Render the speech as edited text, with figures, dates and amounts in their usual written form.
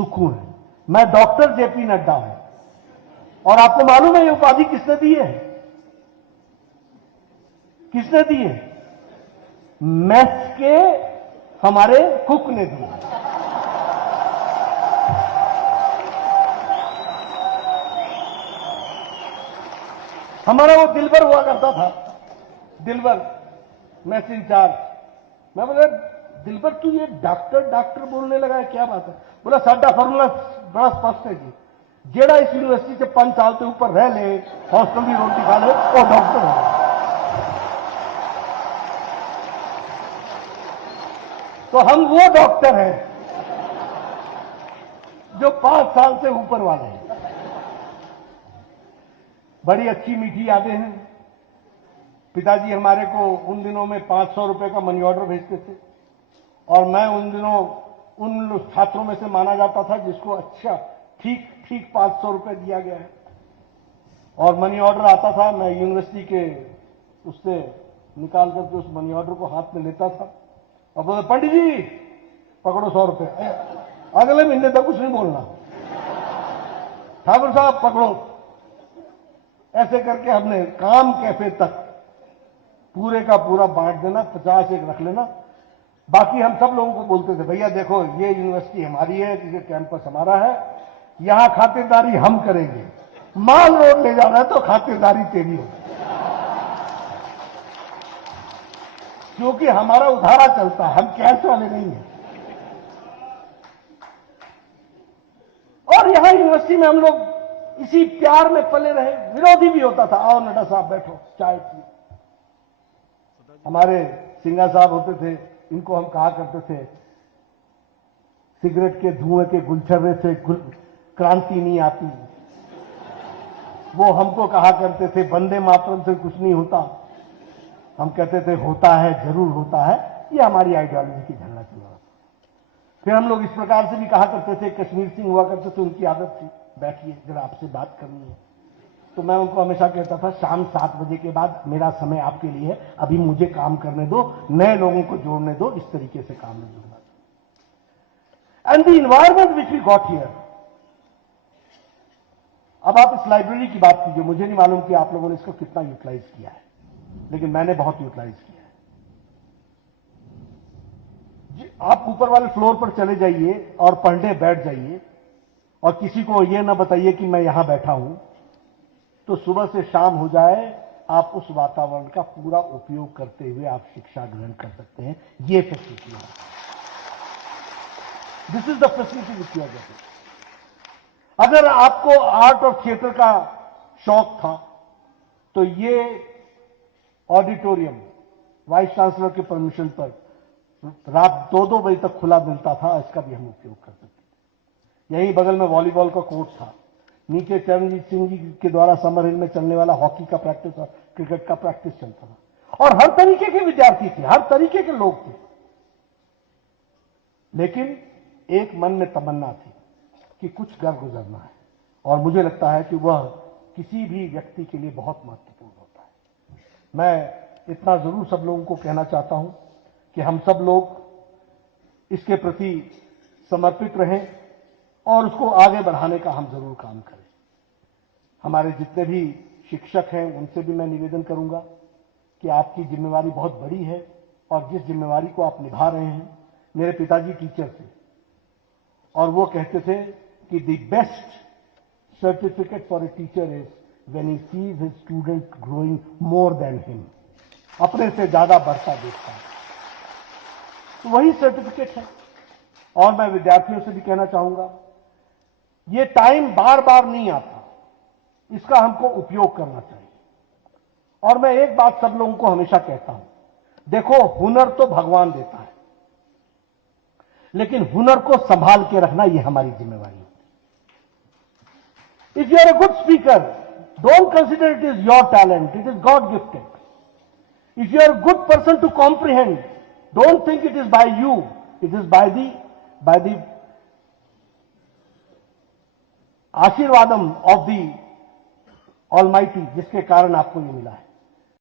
सुकून है। मैं डॉक्टर जेपी नड्डा हूं और आपको मालूम है ये उपाधि किसने दी है? किसने दी है? मेस के हमारे कुक ने दी है। हमारा वो दिलबर हुआ करता था, दिलबर मेस इंचार्ज। मैं बोला दिलबर तू ये डॉक्टर डॉक्टर बोलने लगा है, क्या बात है? बोला साडा फॉर्मूला बड़ा स्पष्ट है जी, जेड़ा इस यूनिवर्सिटी से 5 साल के ऊपर रह ले, हॉस्टल की रोटी खा ले, वो डॉक्टर है। तो हम वो डॉक्टर हैं जो 5 साल से ऊपर वाले हैं। बड़ी अच्छी मीठी यादें हैं। पिताजी हमारे को उन दिनों में 500 रुपए का मनी ऑर्डर भेजते थे और मैं उन दिनों उन छात्रों में से माना जाता था जिसको अच्छा ठीक ठीक 500 रुपए दिया गया है। और मनी ऑर्डर आता था, मैं यूनिवर्सिटी के उससे निकाल करके उस मनी ऑर्डर को हाथ में लेता था और बोला पंडित जी पकड़ो 100 रुपए, अगले महीने तक कुछ नहीं बोलना, ठाकुर साहब पकड़ो। ऐसे करके हमने काम कैफे तक पूरे का पूरा बांट देना, 50 एक रख लेना। बाकी हम सब लोगों को बोलते थे भैया देखो ये यूनिवर्सिटी हमारी है, ये कैंपस हमारा है, यहां खातिरदारी हम करेंगे, माल रोड ले जाना है तो खातिरदारी तेरी हो, क्योंकि हमारा उधारा चलता है, हम कैश वाले नहीं है। और यहां यूनिवर्सिटी में हम लोग इसी प्यार में पले रहे। विरोधी भी होता था, आओ नड्डा साहब बैठो चाय पिए। हमारे सिंघा साहब होते थे, इनको हम कहा करते थे सिगरेट के धुएं के गुलछर्रे से क्रांति नहीं आती। वो हमको कहा करते थे वंदे मातरम से कुछ नहीं होता। हम कहते थे होता है, जरूर होता है। ये हमारी आइडियोलॉजी की झलना चल रहा था। फिर हम लोग इस प्रकार से भी कहा करते थे, कश्मीर सिंह हुआ करते थे, उनकी आदत थी बैठिए जरा आपसे बात करनी है। तो मैं उनको हमेशा कहता था शाम 7 बजे के बाद मेरा समय आपके लिए है, अभी मुझे काम करने दो, नए लोगों को जोड़ने दो, इस तरीके से काम नहीं जुड़ना। And the environment which we got here. अब आप इस लाइब्रेरी की बात कीजिए, मुझे नहीं मालूम कि आप लोगों ने इसको कितना यूटिलाइज किया है, लेकिन मैंने बहुत यूटिलाइज किया है। आप ऊपर वाले फ्लोर पर चले जाइए और पढ़ने बैठ जाइए और किसी को यह ना बताइए कि मैं यहां बैठा हूं, तो सुबह से शाम हो जाए आप उस वातावरण का पूरा उपयोग करते हुए आप शिक्षा ग्रहण कर सकते हैं। ये फैसिलिटी है, this is the facility which you are getting. अगर आपको आर्ट और थिएटर का शौक था तो ये ऑडिटोरियम वाइस चांसलर के परमिशन पर रात 2-2 बजे तक खुला मिलता था, इसका भी हम उपयोग कर सकते हैं। यहीं बगल में वॉलीबॉल का कोर्ट था, नीचे चरणजीत सिंह जी के द्वारा समर हिल में चलने वाला हॉकी का प्रैक्टिस और क्रिकेट का प्रैक्टिस चलता था। और हर तरीके के विद्यार्थी थे, हर तरीके के लोग थे, लेकिन एक मन में तमन्ना थी कि कुछ कर गुजरना है। और मुझे लगता है कि वह किसी भी व्यक्ति के लिए बहुत महत्वपूर्ण होता है। मैं इतना जरूर सब लोगों को कहना चाहता हूं कि हम सब लोग इसके प्रति समर्पित रहें और उसको आगे बढ़ाने का हम जरूर काम करें। हमारे जितने भी शिक्षक हैं उनसे भी मैं निवेदन करूंगा कि आपकी जिम्मेवारी बहुत बड़ी है और जिस जिम्मेवारी को आप निभा रहे हैं, मेरे पिताजी टीचर थे और वो कहते थे कि the best certificate for a teacher is when he sees his student growing more than him. अपने से ज्यादा बढ़ता देखता है, तो वही सर्टिफिकेट है। और मैं विद्यार्थियों से भी कहना चाहूंगा, ये टाइम बार बार नहीं आता, इसका हमको उपयोग करना चाहिए। और मैं एक बात सब लोगों को हमेशा कहता हूं, देखो हुनर तो भगवान देता है, लेकिन हुनर को संभाल के रखना यह हमारी जिम्मेवारी है। If you are a good speaker, don't consider it is your talent, it is God gifted. If you are a good person to comprehend, don't think it is by you, it is by the आशीर्वादम of the almighty, जिसके कारण आपको ये मिला है।